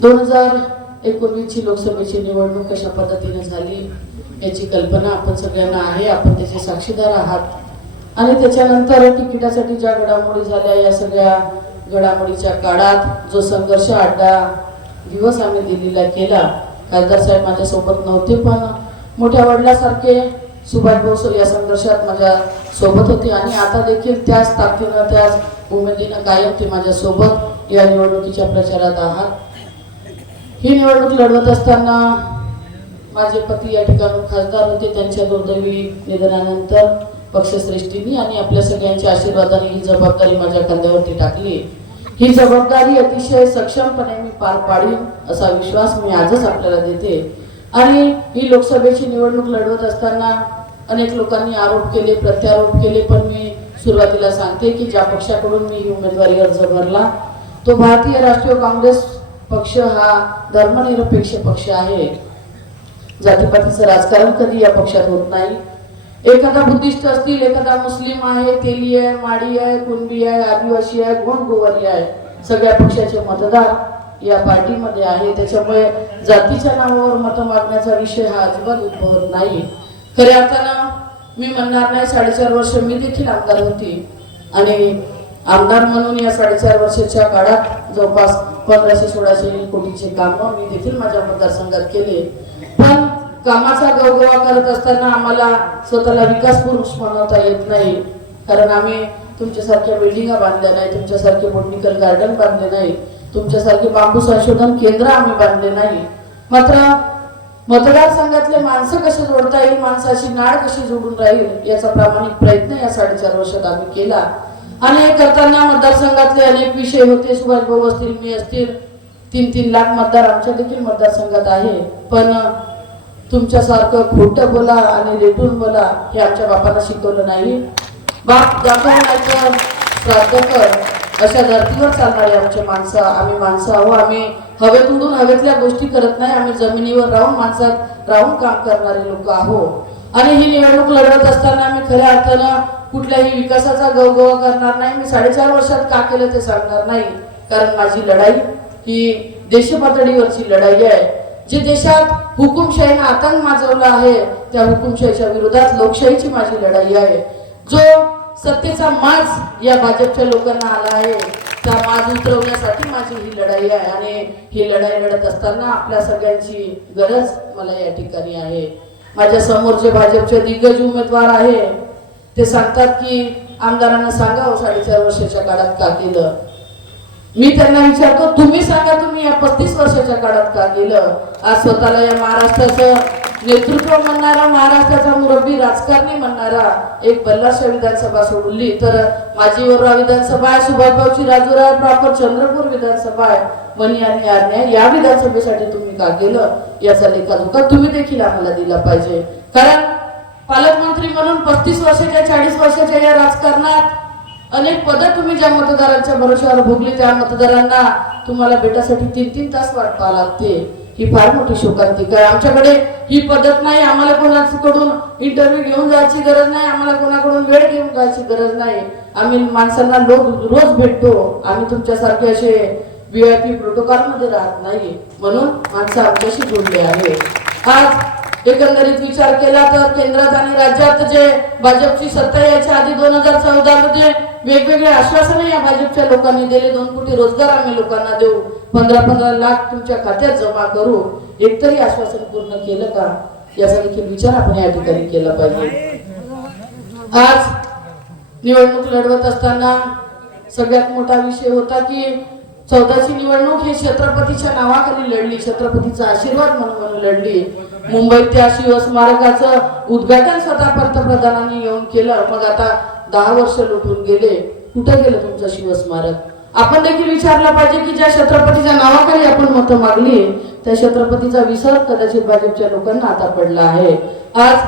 2019ची लोकसभेची निवडणूक कशा पद्धतीने झाली याची कल्पना आपण सगळ्यांना आहे, आपण त्याचे साक्षीदार आहात। आणि त्याच्यानंतर तिकिटासाठी ज्या घडामोडी झाल्या, या सगळ्या घडामोडीच्या काळात जो संघर्ष अड्डा दिवस आम्ही दिल्लीला केला, खासदार साहेब माझ्यासोबत नव्हते, पण मोठ्या वडिलांसारखे सुभाष भाऊ या संघर्षात माझ्या सोबत होते आणि आता देखील त्याच ताकदीनं त्याच उमेदीनं कायम ते माझ्यासोबत या निवडणुकीच्या प्रचारात आहात। ही निवडणूक लढवत असताना माझे पती या ठिकाणी खासदार होते, त्यांच्या दुर्दैवी निधनानंतर पक्षश्रेष्ठींनी आणि आपल्या सगळ्यांच्या आशीर्वादाने ही जबाबदारी माझ्या खांद्यावरती टाकली। ही जबाबदारी अतिशय सक्षमपणे मी पार पाडीन असा विश्वास मी आजच आपल्याला देते। आणि ही लोकसभेची निवडणूक लढवत असताना अनेक लोकांनी आरोप केले, प्रत्यारोप केले, पण मी सुरुवातीला सांगते की ज्या पक्षाकडून मी ही उमेदवारी अर्ज भरला तो भारतीय राष्ट्रीय काँग्रेस पक्ष हा धर्मनिरपेक्ष पक्ष आहे। जातीपातीचं राजकारण कधी या पक्षात होत नाही। एखादा बुद्धिस्ट असतील, एखादा मुस्लिम आहे, तेली आहे, माडी आहे, कुणबी आहे, आदिवासी आहे, गोंडगोवारी आहे, सगळ्या पक्षाचे मतदार या पार्टीमध्ये आहे। त्याच्यामुळे जातीच्या नावावर मत मागण्याचा विषय हा अजिबात उद्भवत नाही। खऱ्या अर्थानं मी म्हणणार नाही, 4.5 वर्ष मी देखील आमदार होती आणि आमदार म्हणून या 4.5 वर्षाच्या काळात जवळपास 1500-1600 कोटीचे कामं मी देखील माझ्या मतदारसंघात केले। पण कामाचा गवगवा करत असताना आम्हाला स्वतःला विकास पुरुष म्हणता येत नाही, कारण आम्ही तुमच्यासारख्या बिल्डिंगा बांधल्या नाही, तुमच्यासारखे बोटनिकल गार्डन बांधले नाही, तुमच्यासारखे बांबू संशोधन केंद्र आम्ही बांधले नाही। मात्र मतदारसंघातले माणसं कसे जोडता येईल, माणसाची नाळ कशी जोडून राहील याचा प्रामाणिक प्रयत्न या 4.5 वर्षात आम्ही केला। आणि हे करताना मतदारसंघातले अनेक विषय होते, सुभाष भाऊ असतील, मी असतील, 3-3 लाख मतदार आमच्या देखील मतदारसंघात आहे। पण तुमच्यासारखं खोटं बोला आणि रेटून बोला हे आमच्या बापांना शिकवलं नाही। बाप दाखवण्याचं श्राद्ध कर अशा धर्तीवर चालणारे आमचे माणसं, आम्ही माणसं आहो। आम्ही हवेत उडून हवेतल्या गोष्टी करत नाही, आम्ही जमिनीवर राहून माणसात राहून काम करणारे लोक आहो। आणि ही निवडणूक लढवत असताना मी खऱ्या अर्थानं कुठल्याही विकासाचा गवगवा करणार नाही। मी 4.5 वर्षात का केलं ते सांगणार नाही, कारण माझी लढाई ही देशपातळीवरची लढाई आहे। जे देशात हुकुमशाहीने आतंक माजवला आहे त्या हुकुमशाहीच्या विरोधात लोकशाहीची माझी लढाई आहे। जो सत्तेचा माज या भाजपच्या लोकांना आला आहे त्या माज उतरवण्यासाठी माझी ही लढाई आहे। आणि ही लढाई लढत असताना आपल्या सगळ्यांची गरज मला या ठिकाणी आहे। माझ्या समोर जे भाजपचे दिग्गज उमेदवार आहे ते सांगतात की आमदारांना सांगा 4.5 वर्षाच्या काळात का केलं। मी त्यांना विचारतो, तुम्ही सांगा तुम्ही या 35 वर्षाच्या काळात का केलं। आज स्वतःला या महाराष्ट्राचं नेतृत्व म्हणणारा, महाराष्ट्राचा मुरब्बी, राजकारणी म्हणणारा एक बल्लारशा विधानसभा सोडली तर माझी वरोरा विधानसभा आहे, सुभाषभाऊची राजुरा प्रॉपर चंद्रपूर विधानसभा आहे, मनी आणि अन्याय या विधानसभेसाठी तुम्ही का केलं याचा लेखाजोखा तुम्ही देखील आम्हाला दिला पाहिजे। कारण पालकमंत्री म्हणून 35 वर्षाच्या 40 वर्षाच्या या राजकारणात अनेक पदं तुम्ही ज्या मतदारांच्या भरोश्यावर भोगली त्या मतदारांना तुम्हाला भेटासाठी 3-3 तास वाट पाहावी लागते। ही फार मोठी शोकांतिका आहे। आमच्याकडे ही पद्धत नाही, आम्हाला कोणाकडून इंटरव्ह्यू घेऊन जायची गरज नाही, आम्हाला कोणाकडून वेळ घेऊन जायची गरज नाही। आम्ही माणसांना रोज भेटतो, आम्ही तुमच्यासारखे असे VIP प्रोटोकॉल मध्ये राहत नाही, म्हणून माणसं आमच्याशी जोडले आहे। आज एकंदरीत विचार केला तर केंद्रात आणि राज्यात जे भाजपची सत्ता याच्या आधी 2014 मध्ये वेगवेगळे आश्वासने या भाजपच्या लोकांनी दिले। 2 कोटी रोजगार आम्ही लोकांना देऊ, 15-15 लाख तुमच्या खात्यात जमा करू, एकतरी आश्वासन पूर्ण केलं का याचा देखील विचार आपण या ठिकाणी केला पाहिजे। आज निवडणूक लढवत असताना सगळ्यात मोठा विषय होता की 14ची निवडणूक ही छत्रपतीच्या नावाखाली लढली, छत्रपतीचा आशीर्वाद म्हणून लढली। मुंबईत त्या शिवस्मारकाचं उद्घाटन स्वतः पंतप्रधानांनी येऊन केलं। मग आता 10 वर्ष लुटून गेले, कुठे गेलं तुमचं शिवस्मारक? आपण देखील विचारलं पाहिजे की ज्या छत्रपतीच्या नावाखाली आपण मतं मागली त्या छत्रपतीचा विसर कदाचित भाजपच्या लोकांना आता पडला आहे। आज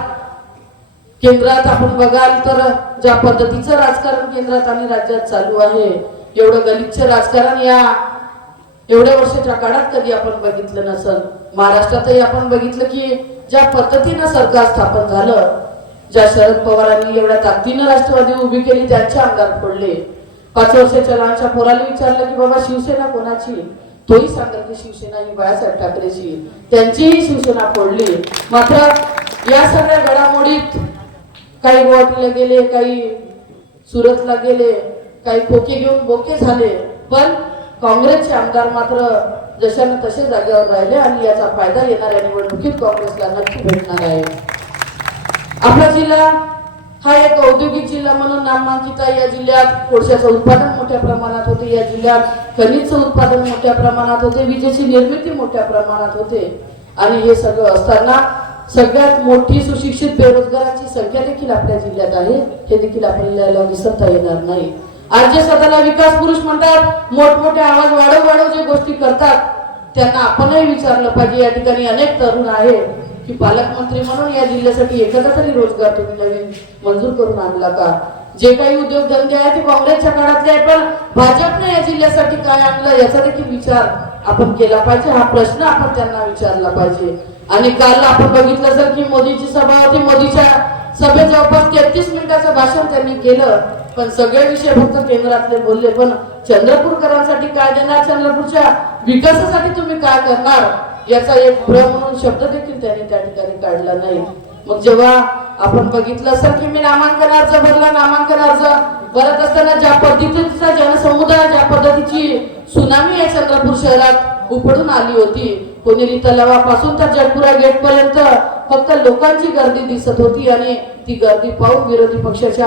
केंद्रात आपण बघाल तर ज्या पद्धतीचं राजकारण केंद्रात आणि राज्यात चालू आहे, एवढं गलिच्छ राजकारण या एवढ्या वर्षाच्या काळात कधी आपण बघितलं नसेल। महाराष्ट्रातही आपण बघितलं की ज्या पद्धतीनं सरकार स्थापन झालं, ज्या शरद पवारांनी एवढ्या ताकदीनं राष्ट्रवादी उभी केली त्यांचे आमदार पडले। 5 वर्षाच्या लहानशा पोराला विचारलं की बाबा शिवसेना कोणाची, तोही सांगत की शिवसेना ही बाळासाहेब ठाकरेची, त्यांचीही शिवसेना फोडली. मात्र या सगळ्या घडामोडीत काही गुवाहाटीला गेले, काही सुरतला गेले, काही खोके घेऊन बोके झाले, पण काँग्रेसचे आमदार मात्र जशाने तसे जागेवर राहिले आणि याचा फायदा येणाऱ्या निवडणुकीत काँग्रेसला नक्की भेटणार आहे. आपला जिल्हा हा एक औद्योगिक जिल्हा म्हणून नामांकित आहे. या जिल्ह्यात कोळशाचं उत्पादन मोठ्या प्रमाणात होते, या जिल्ह्यात खनिजचं उत्पादन मोठ्या प्रमाणात होते, विजेची निर्मिती मोठ्या प्रमाणात होते. आणि हे सगळं असताना सगळ्यात मोठी सुशिक्षित बेरोजगारांची संख्या देखील आपल्या जिल्ह्यात आहे, हे देखील आपल्याला विसरता येणार नाही. आज जे स्वतःला विकास पुरुष म्हणतात, मोठमोठे आवाज वाढव जे गोष्टी करतात, त्यांना आपणही विचारलं पाहिजे. या ठिकाणी अनेक तरुण आहे की पालकमंत्री म्हणून या जिल्ह्यासाठी एखादा तरी रोजगार तुम्ही नवीन मंजूर करून आणला का? जे काही उद्योगधंदे आहेत ते काँग्रेसच्या काळातले आहे, पण भाजपने या जिल्ह्यासाठी काय आणलं याचा देखील विचार आपण केला पाहिजे. हा प्रश्न आपण त्यांना विचारला पाहिजे. आणि काल आपण बघितलं असेल की मोदीची सभा होती, मोदीच्या सभेत जवळपास 33 मिनिटाचं भाषण त्यांनी केलं, पण सगळे विषय फक्त केंद्रातले बोलले, पण चंद्रपूरकरांसाठी काय देणार, चंद्रपूरच्या विकासासाठी तुम्ही काय करणार याचा एक भ्रम म्हणून शब्द देखील त्यांनी त्या ठिकाणी काढला नाही. मग जेव्हा आपण बघितलं असेल की मी नामांकन अर्ज भरला, नामांकन अर्ज भरत असताना ज्या पद्धतीचा जनसमुदाय, ज्या पद्धतीची सुनामी या चंद्रपूर शहरात उपडून आली होती, पुणेरी तलावापासून तर जगपुरा गेट पर्यंत फक्त लोकांची गर्दी दिसत होती. आणि ती गर्दी पाहून विरोधी पक्षाच्या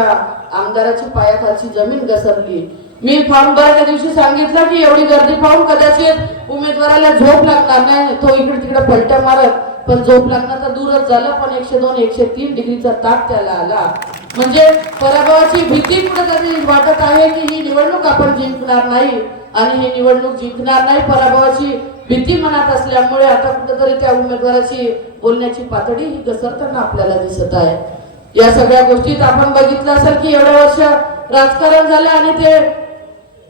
आमदाराची पायाखालची जमीन घसरली. मी फॉर्म भरायच्या दिवशी सांगितलं की एवढी गर्दी पाहून कदाचित उमेदवाराला झोप लागणार नाही, तो इकडे तिकडे पलट्या मारत, पण झोप लागणं तर दूरच झालं, पण 102 103 डिग्रीचा ताप त्याला आला. म्हणजे पराभवाची भीती कुठेतरी वाटत आहे की ही निवडणूक आपण जिंकणार नाही, आणि ही निवडणूक जिंकणार नाही, पराभवाची भीती मनात असल्यामुळे आता कुठेतरी त्या उमेदवाराची बोलण्याची पातळी ही घसरताना आपल्याला दिसत आहे. या सगळ्या गोष्टीत आपण बघितलं असेल की एवढ्या वर्ष राजकारण झालं आणि ते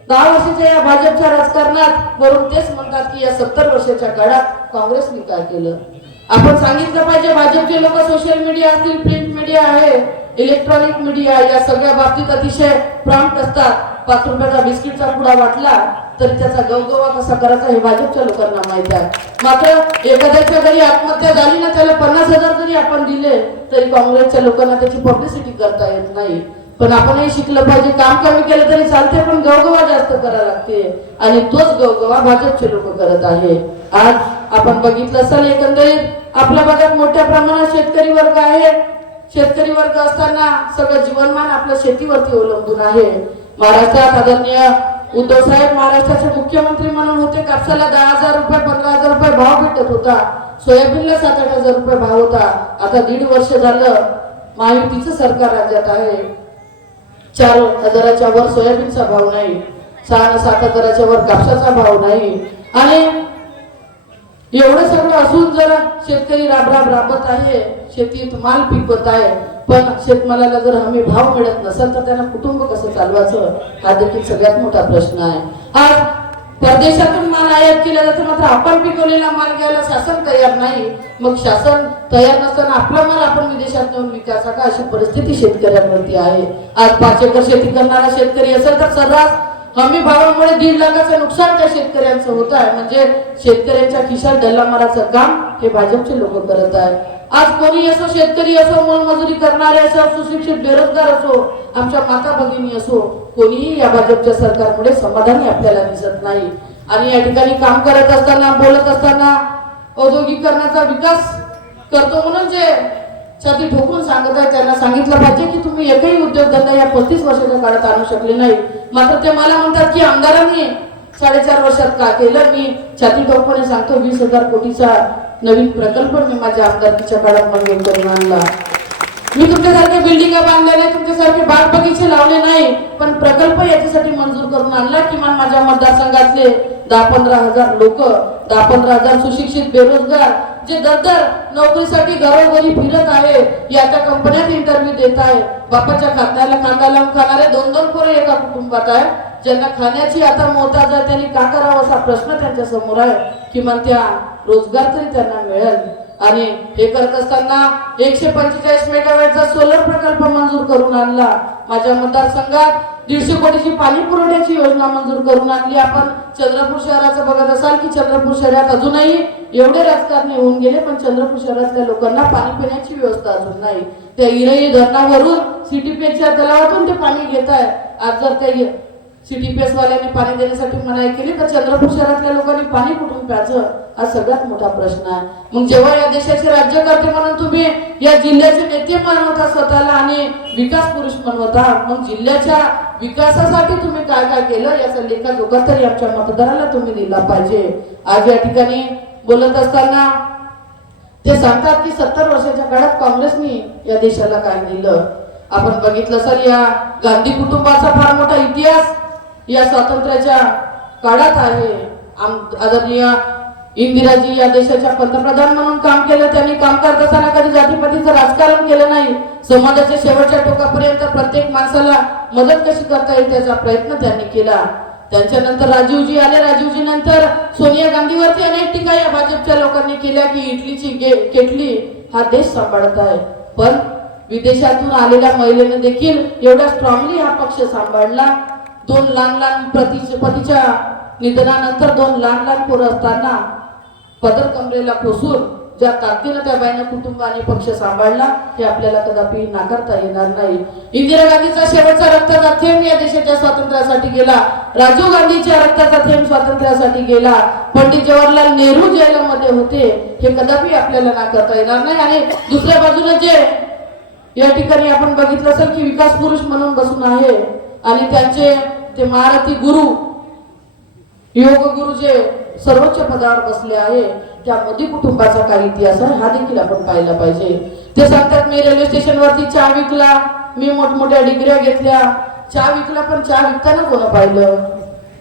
10 वर्षाच्या या भाजपच्या राजकारणात वरून तेच म्हणतात की या 70 वर्षाच्या काळात काँग्रेसने काय केलं. आपण सांगितलं पाहिजे. भाजपचे लोक सोशल मीडिया असतील, प्रिंट मीडिया आहे, इलेक्ट्रॉनिक मीडिया, या सगळ्या बाबतीत अतिशय प्रॉम्प्ट असतात. 5 रुपयाचा बिस्किटचा पुडा वाटला तरी त्याचा गवगवा कसा करायचा हे भाजपच्या लोकांना माहिती आहे. मात्र एखाद्याच्या घरी आत्महत्या झाली ना, त्याला 50,000 जरी आपण दिले तरी काँग्रेसच्या लोकांना त्याची पब्लिसिटी करता येत नाही. पण आपणही शिकलं पाहिजे. काम कमी केलं तरी चालते, पण गवगवा जास्त करायला लागते, आणि तोच गवगवा भाजपचे लोक करत आहे. आज आपण बघितलं असेल एकंदरीत आपल्या भागात मोठ्या प्रमाणात शेतकरी वर्ग आहे. शेतकरी वर्ग असताना सगळं जीवनमान आपल्या शेतीवरती अवलंबून आहे. महाराष्ट्रात आदरणीय उद्धव साहेब महाराष्ट्राचे मुख्यमंत्री म्हणून होते. कापसाला 10,000 रुपये 15,000 रुपये भाव भेटत होता, सोयाबीनला 7-8 रुपये भाव होता. आता 1.5 वर्ष झालं महायुतीचं सरकार राज्यात आहे, 4,000च्या वर सोयाबीनचा भाव नाही, 6-7 वर कापसाचा भाव नाही. आणि एवढं सगळं असून जर शेतकरी राबत आहे, शेतीत माल पिकवत आहे, पण शेतमालाला जर हमी भाव मिळत नसेल तर त्यांना कुटुंब कसं चालवायचं हा देखील सगळ्यात मोठा प्रश्न आहे. आज परदेशातून माल आयात केला जातो, मात्र आपण पिकवलेला माल घ्यायला शासन तयार नाही. मग शासन तयार नसताना आपला माल आपण विदेशात नेऊन विकायचा का, अशी परिस्थिती शेतकऱ्यांवरती आहे. आज 5 एकर शेती करणारा शेतकरी असेल तर सर्रास हमी भावामुळे 1.5 लाखाचं नुकसान त्या शेतकऱ्यांचं होत आहे. म्हणजे शेतकऱ्यांच्या खिशात डल्ला माराचं काम हे भाजपचे लोक करत आहेत. आज कोणी असो, शेतकरी असो, मोलमजुरी करणारे असो, सुशिक्षित बेरोजगार असो, आमच्या माता भगिनी असो, कोणीही या भाजपच्या सरकारमुळे समाधानी आपल्याला दिसत नाही. आणि या ठिकाणी काम करत असताना, बोलत असताना औद्योगिकरणाचा विकास करतो म्हणून जे छाती ठोकून सांगत आहे त्यांना सांगितलं पाहिजे की तुम्ही एकही उद्योगधंदा या 35 वर्षाच्या काळात आणू शकले नाही. मात्र ते मला म्हणतात की आमदारांनी 4.5 वर्षात का केलं. मी छाती ठोकपणे सांगतो 20,000 कोटीचा नवीन प्रकल्प मी माझ्या आमदारकीच्या काळात मंजूर करून आणला. मी तुमच्यासारखे बिल्डिंग बांधले नाही, तुमच्यासारखे बाग बगीचे लावले नाही, पण प्रकल्प याच्यासाठी मंजूर करून आणला. किमान माझ्या मतदारसंघातले 10-15 हजार लोक, 10-15 हजार सुशिक्षित बेरोजगार जे दर नोकरीसाठी घरोघरी फिरत आहे, या त्या कंपन्यात इंटरव्ह्यू देत आहे. बापाच्या खात्याला कांदा लावून खाणारे 2-2 पोरं एका कुटुंबात आहे, ज्यांना खाण्याची आता मोताज आहे. त्यांनी का करावं असा प्रश्न त्यांच्या समोर आहे. किमान त्या रोजगार तरी त्यांना मिळेल. आणि हे करत असताना 145 मेगावॅटचा सोलर प्रकल्प मंजूर करून आणला. माझ्या मतदारसंघात 150 कोटीची पाणी पुरवठ्याची योजना मंजूर करून आणली. आपण चंद्रपूर शहराचं बघत असाल की चंद्रपूर शहरात अजूनही एवढे राजकारणी होऊन गेले, पण चंद्रपूर शहरातल्या लोकांना पाणी पिण्याची व्यवस्था अजून नाही. त्या इरई धरणावरून सीटीपीएसच्या तलावातून ते पाणी घेत आहे. आज जर त्या सीटीपीएस वाल्यांनी पाणी देण्यासाठी मनाई केली तर चंद्रपूर शहरातल्या लोकांनी पाणी कुठून प्यायचं हा सगळ्यात मोठा प्रश्न आहे. मग जेव्हा या देशाचे राज्यकर्ते म्हणून तुम्ही या जिल्ह्याचे नेते म्हणवता स्वतःला आणि विकास पुरुष म्हणवता, मग जिल्ह्याच्या विकासासाठी तुम्ही काय काय केलं याचा लेखाजोखा तरी आमच्या मतदाराला तुम्ही दिला पाहिजे. आज या ठिकाणी बोलत असताना ते सांगतात की 70 वर्षाच्या काळात काँग्रेसनी या देशाला काय दिलं. आपण बघितलं असेल या गांधी कुटुंबाचा फार मोठा इतिहास या स्वातंत्र्याच्या काळात आहे. आदरणीय इंदिराजी या देशाच्या पंतप्रधान म्हणून काम केलं. त्यांनी काम करत असताना कधी जातीपातीचं राजकारण केलं नाही. समाजाच्या शेवटच्या टोकापर्यंत प्रत्येक माणसाला मदत कशी करता येईल त्याचा प्रयत्न त्यांनी केला. त्यांच्यानंतर राजीवजी आले. राजीवजी नंतर सोनिया गांधीवरती अनेक टीका या भाजपच्या लोकांनी केल्या की इटलीची केटली हा देश सांभाळत आहे. पण विदेशातून आलेल्या महिलेने देखील एवढा स्ट्रॉंगली हा पक्ष सांभाळला. 2 लहान पतीच्या निधनानंतर 2 लहान पोरं असताना पदर कमरेला खोसून ज्या ताकदीनं त्या बाईनं कुटुंब आणि पक्ष सांभाळला हे आपल्याला कदापि नाकारता येणार नाही. इंदिरा गांधीचा शेवटचा रक्ताचा थेंब या देशाच्या स्वातंत्र्यासाठी गेला. राजीव गांधीच्या रक्ताचा थेंब स्वातंत्र्यासाठी गेला. पंडित जवाहरलाल नेहरू जेलमध्ये होते हे कदापि आपल्याला नाकारता येणार नाही. आणि दुसऱ्या बाजूने जे या ठिकाणी आपण बघितलं असेल की विकास पुरुष म्हणून बसून आहे आणि त्यांचे ते महारथी गुरु योग गुरु जे सर्वोच्च पदावर बसले आहे त्या मोदी कुटुंबाचा काय इतिहास आहे हा देखील आपण पाहिला पाहिजे. ते सांगतात मी रेल्वे स्टेशनवरती चहा विकला, मी मोठमोठ्या डिग्र्या घेतल्या, चहा विकला, पण चहा विकताना कोण पाहिलं?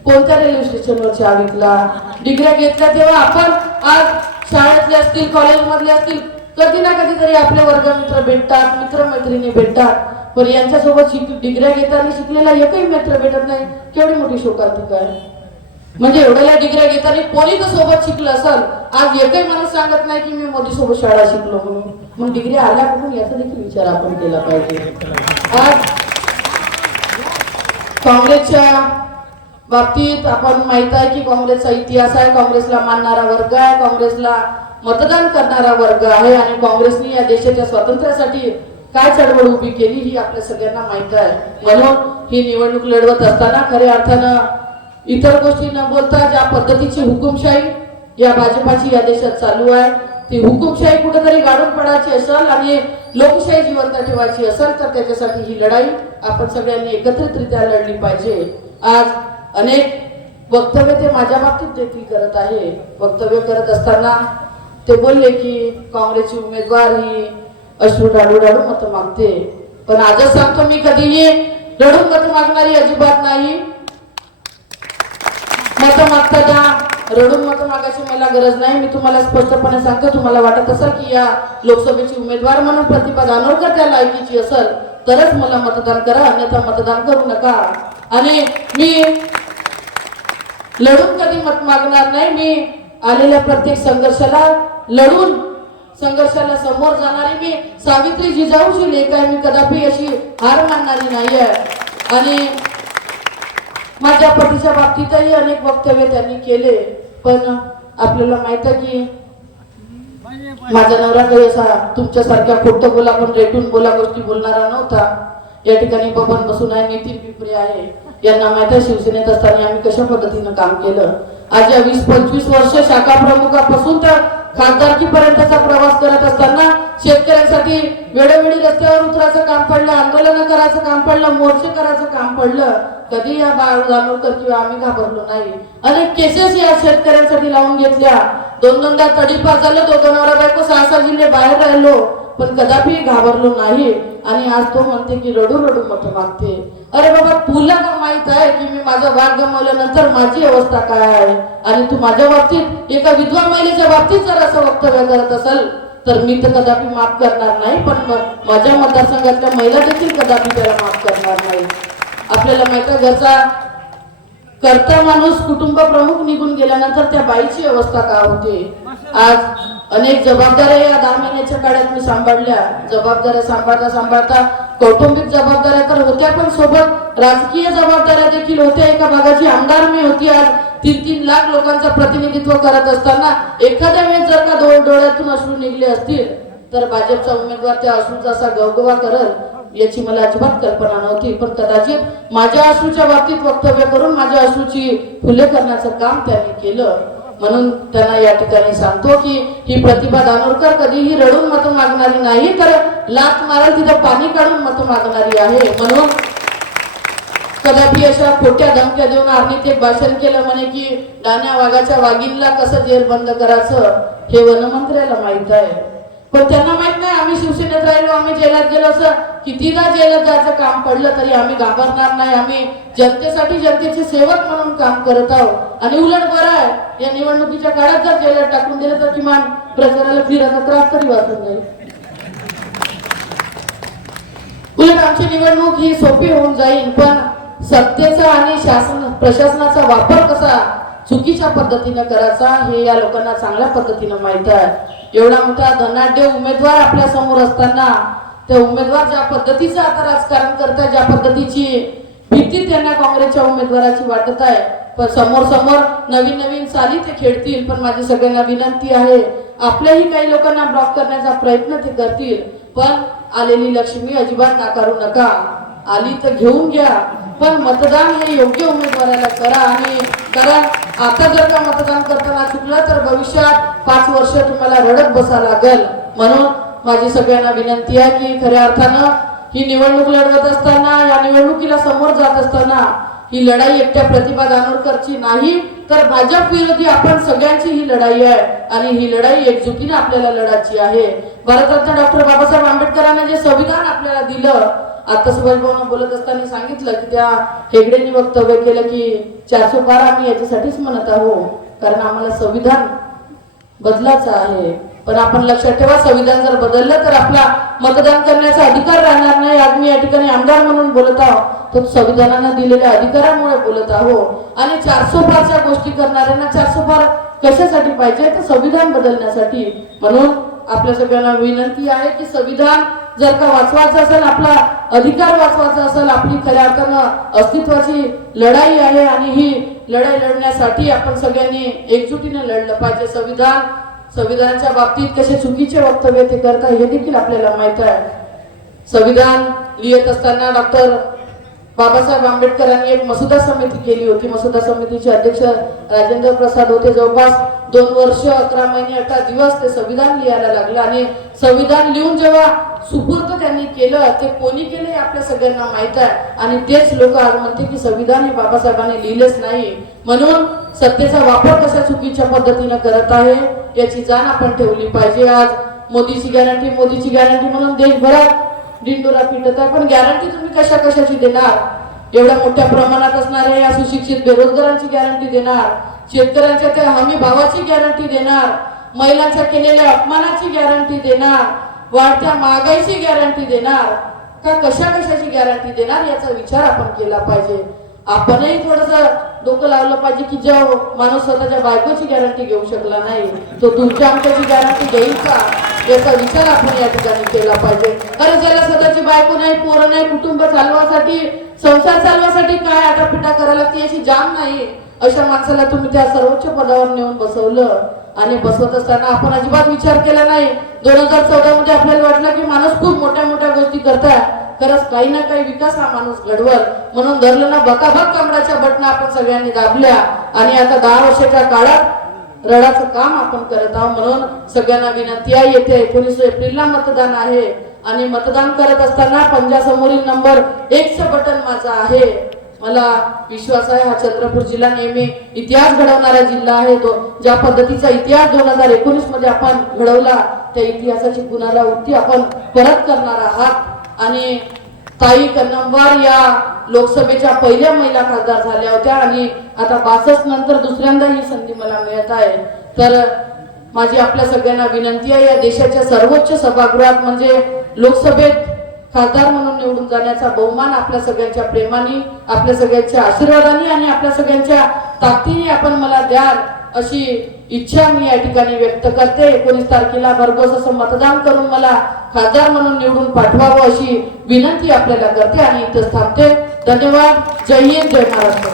कोणत्या रेल्वे स्टेशनवर चहा विकला? डिग्र्या घेतल्या तेव्हा आपण आज शाळेतले असतील कॉलेजमधले असतील कधी ना कधीतरी आपले वर्गमित्र भेटतात, मित्रमैत्रिणी भेटतात, पण यांच्यासोबत डिग्र्या घेताना शिकलेला एकही मित्र भेटत नाही. केवढी मोठी शोकांतिका आहे. म्हणजे एवढ्या डिग्र्या घेताना कोणी तर सोबत शिकलं असेल, आज एकही माणूस सांगत नाही की मी मोदी सोबत शाळा शिकलो म्हणून. मग डिग्री आल्या कुठून याचा देखील विचार आपण केला पाहिजे. आज काँग्रेसच्या बाबतीत आपण माहित आहे की काँग्रेसचा इतिहास आहे, काँग्रेसला मानणारा वर्ग आहे, काँग्रेसला मतदान करणारा वर्ग आहे आणि काँग्रेसने या देशाच्या स्वातंत्र्यासाठी काय चळवळ उभी केली ही आपल्या सगळ्यांना माहित आहे. म्हणून ही निवडणूक लढवत असताना खऱ्या अर्थानं इतर गोष्टी न बोलता ज्या पद्धतीची हुकुमशाही या भाजपाची या देशात चालू आहे ती हुकुमशाही कुठेतरी गाडून पडायची असेल आणि लोकशाही जिवंत ठेवायची असेल तर त्याच्यासाठी ही लढाई आपण सगळ्यांनी एकत्रितरित्या लढली पाहिजे. आज अनेक वक्तव्य ते माझ्या बाबतीत देखील करत आहे. वक्तव्य करत असताना ते बोलले की काँग्रेसची उमेदवार ही अश्रू डाडू मत मागते, पण आजच सांगतो मी कधीही रडून मत मागणारी अजिबात नाही. मत मागताना रडून मत मागायची मला गरज नाही. मी तुम्हाला स्पष्टपणे सांगतो, तुम्हाला वाटत असेल की या लोकसभेची उमेदवार म्हणून प्रतिभा दानोरकर त्या लायकीची असेल तरच मला मतदान करा, अन्यथा मतदान करू नका. आणि मी लढून कधी मत मागणार नाही. मी आलेल्या प्रत्येक संघर्षाला लढून संघर्षाला समोर जाणारी मी सावित्री जिजाऊची लेक आहे. मी कदापि अशी हार मानणारी नाही आहे. आणि माझ्या पतीच्या बाबतीतही अनेक वक्तव्य त्यांनी केले, पण आपल्याला माहित आहे की माझा नवरा काही असा तुमच्यासारख्या खोटं बोला पण रेटून बोला गोष्टी बोलणारा नव्हता. या ठिकाणी बबन बसून आहे, नितीन पिपरे आहे, यांना माहित आहे शिवसेनेत असताना आम्ही कशा पद्धतीनं काम केलं. आज या 20-25 वर्ष शाखा प्रमुखापासून तर खासदारकी पर्यंतचा प्रवास करत असताना शेतकऱ्यांसाठी वेळोवेळी रस्त्यावर उतरायचं काम पडलं, आंदोलन करायचं काम पडलं, मोर्चे करायचं काम पडलं. कधी या दानोरकर किंवा आम्ही घाबरलो नाही. अनेक केसेस या शेतकऱ्यांसाठी लावून घेतल्या. 2-2दा तडीपार झालं, 2 नवरा बायको 6 जिल्हे बाहेर राहिलो, पण कदापि घाबरलो नाही. आणि आज तो म्हणते की रडू मत मागते. अरे बाबा, तुला का माहित आहे की मी माझा वाघ गमावल्यानंतर माझी अवस्था काय आहे? आणि तू माझ्या बाबतीत एका विधवा महिलेच्या बाबतीत जर असं वक्तव्य करत असेल तर मी तर कदापि माफ करणार नाही, पण माझ्या मतदारसंघातल्या महिला देखील कदापि त्याला माफ करणार नाही. आपल्याला माहित आहे घरचा करता माणूस कुटुंब प्रमुख निघून गेल्यानंतर त्या बाईची अवस्था काय होते. आज अनेक जबाबदाऱ्या या 10 महिन्याच्या काळात मी सांभाळल्या. जबाबदाऱ्या सांभाळता सांभाळता कौटुंबिक जबाबदाऱ्या तर होत्या, पण सोबत राजकीय जबाबदाऱ्या देखील होत्या. एका भागाची आमदार मी होती. आज 3-3 लाख लोकांचं प्रतिनिधित्व करत असताना एखाद्या वेळेस जर का डोळ्यातून अश्रू निघले असतील तर भाजपचा उमेदवार त्या अश्रूचा असा गवगवा करल याची मला अजिबात कल्पना नव्हती. पण कदाचित माझ्या अश्रूच्या बाबतीत वक्तव्य करून माझ्या अश्रूची फुले करण्याचं काम त्यांनी केलं. म्हणून त्यांना या ठिकाणी सांगतो की ही प्रतिभा दानोरकर कधीही रडून मत मागणारी नाही, तर लात मारल तिथं पाणी काढून मत मागणारी आहे. म्हणून कदापि अशा खोट्या धमक्या देऊन आर्नीत एक भाषण केलं म्हणे की डाण्या वाघाच्या वाघीणला कसं जेल बंद करायचं हे वनमंत्र्याला माहित आहे. पण त्यांना माहित नाही आम्ही शिवसेनेत राहिलो, आम्ही जेलात गेलो, असं कितीदा जेलात जायचं काम पडलं तरी आम्ही घाबरणार नाही. आम्ही जनतेसाठी जनतेचे सेवक म्हणून काम करत आहोत. आणि उलट बरं आहे, या निवडणुकीच्या काळात जर जेलात टाकून दिलं तर किमान प्रचाराला फिरायचा त्रास तरी वाचून जाईल. उलट आमची निवडणूक ही सोपी होऊन जाईल. पण सत्तेचा आणि प्रशासनाचा वापर कसा चुकीच्या पद्धतीने करायचा हे या लोकांना चांगल्या पद्धतीने माहित आहे. एवढा मोठा धनाढ्य उमेदवार आपल्या समोर असताना ते उमेदवार ज्या पद्धतीचं आता राजकारण करतात, ज्या पद्धतीची भीती त्यांना काँग्रेसच्या उमेदवाराची वाटत आहे, पण समोर समोर नवीन नवीन साली ते खेळतील. पण माझी सगळ्यांना विनंती आहे, आपल्याही काही लोकांना ब्लॉक करण्याचा प्रयत्न ते करतील, पण आलेली लक्ष्मी अजिबात नाकारू नका. आली तर घेऊन घ्या, पण मतदान हे योग्य उमेदवाराला करा. आणि कारण आता जर का मतदान करताना चुकलं तर भविष्यात 5 वर्ष तुम्हाला रडत बसा लागेल. म्हणून माझी सगळ्यांना विनंती आहे की खऱ्या अर्थानं ही निवडणूक लढवत असताना, या निवडणुकीला समोर जात असताना ही लढाई एकट्या प्रतिभा दानोरकरची नाही, तर भाजप विरोधी आपण सगळ्यांची ही लढाई आहे. आणि ही लढाई एकजुटीने आपल्याला लढायची आहे. भारतरत्न डॉक्टर बाबासाहेब आंबेडकरांनी जे संविधान आपल्याला दिलं, आता सुभाषभाऊंना बोलत असताना सांगितलं की त्या हेगडेंनी वक्तव्य केलं की 400 पार आम्ही याच्यासाठीच म्हणत आहोत, कारण आम्हाला संविधान बदलायचं आहे. पण आपण लक्षात ठेवा, संविधान जर बदललं तर आपला मतदान करण्याचा अधिकार राहणार नाही. आज मी या ठिकाणी आमदार म्हणून बोलत आहोत, तो संविधानानं दिलेल्या अधिकारामुळे बोलत आहोत. आणि 400 पारच्या गोष्टी करणाऱ्यांना 400 पार कशासाठी पाहिजे, तर संविधान बदलण्यासाठी. म्हणून आपल्या सगळ्यांना विनंती आहे की संविधान जर का वाचवायचं असेल, आपला अधिकार वाचवायचा असेल, आपली खऱ्या अर्थानं अस्तित्वाची लढाई आहे. आणि ही लढाई लढण्यासाठी आपण सगळ्यांनी एकजुटीने लढलं पाहिजे. संविधानाच्या बाबतीत कसे चुकीचे वक्तव्य ते करतात हे देखील आपल्याला माहित आहे. संविधान लिहित असताना डॉक्टर बाबासाहेब आंबेडकरांनी एक मसुदा समिती केली होती. मसुदा समितीचे अध्यक्ष राजेंद्र प्रसाद होते. जवळपास 2 वर्ष 11 महिने 18 दिवस ते संविधान लिहायला लागलं. आणि संविधान लिहून जेव्हा सुपूर्द त्यांनी केलं, ते कोणी केलं हे आपल्या सगळ्यांना माहित आहे. आणि तेच लोक आज म्हणते की संविधान हे बाबासाहेबांनी लिहिलेच नाही. म्हणून सत्तेचा वापर कशा चुकीच्या पद्धतीने करत आहे याची जाण आपण ठेवली पाहिजे. आज मोदीची गॅरंटी म्हणून देशभरात डिंडोरा पिटत आहे, पण गॅरंटी तुम्ही कशाची देणार? एवढ्या मोठ्या प्रमाणात असणाऱ्या या सुशिक्षित बेरोजगारांची गॅरंटी देणार, शेतकऱ्यांच्या त्या हमी भावाची गॅरंटी देणार, महिलांच्या केलेल्या अपमानाची गॅरंटी देणार, वाढत्या महागाईची गॅरंटी देणार का कशाची गॅरंटी देणार याचा विचार आपण केला पाहिजे. आपणही थोडंसं डोकं लावलं पाहिजे की जो माणूस स्वतःच्या बायकोची गॅरंटी घेऊ शकला नाही, तो तुमच्या आमच्याची गॅरंटी घेईल का याचा विचार आपण या ठिकाणी केला पाहिजे. अरे ज्याला स्वतःची बायको नाही, पोरं नाही, कुटुंब चालवासाठी, संसार चालवासाठी काय आटापिटा करायला लागते याची जाण नाही, अशा माणसाला तुम्ही त्या सर्वोच्च पदावर नेऊन बसवलं. आणि बसवत असताना आपण अजिबात विचार केला नाही. 2014 मध्ये आपल्याला वाटलं की माणूस खूप मोठ्या मोठ्या गोष्टी करताय, खरंच काही ना काही विकास हा माणूस घडवल म्हणून धरलं ना, बकाबक कमराच्या बटना आपण सगळ्यांनी दाबल्या. आणि आता 10 वर्षाच्या काळात रडाचं काम आपण करत आहोत. म्हणून सगळ्यांना विनंती आहे, येते 19 एप्रिलला मतदान आहे. आणि मतदान करत असताना पंजासमोरील नंबर 1चं बटन माझं आहे. मला विश्वास आहे हा चंद्रपूर जिल्हा नेहमी इतिहास घडवणारा जिल्हा आहे. ज्या पद्धतीचा इतिहास 2019 मध्ये आपण घडवला, त्या इतिहासाची पुनरावृत्ती आपण परत करणार आहात. आणि ताई कन्नमवार या लोकसभेच्या पहिल्या महिला खासदार झाल्या होत्या आणि आता 62 नंतर दुसऱ्यांदा ही संधी मला मिळत आहे. तर माझी आपल्या सगळ्यांना विनंती आहे, या देशाच्या सर्वोच्च सभागृहात म्हणजे लोकसभेत खासदार म्हणून निवडून जाण्याचा बहुमान आपल्या सगळ्यांच्या प्रेमाने, आपल्या सगळ्यांच्या आशीर्वादाने आणि आपल्या सगळ्यांच्या ताकदीने आपण मला द्याल अशी इच्छा मी या ठिकाणी व्यक्त करते. 19 तारखेला भरघोस असं मतदान करून मला खासदार म्हणून निवडून पाठवावं अशी विनंती आपल्याला करते आणि इथं थांबते. धन्यवाद. जय हिंद, जय महाराष्ट्र.